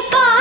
पास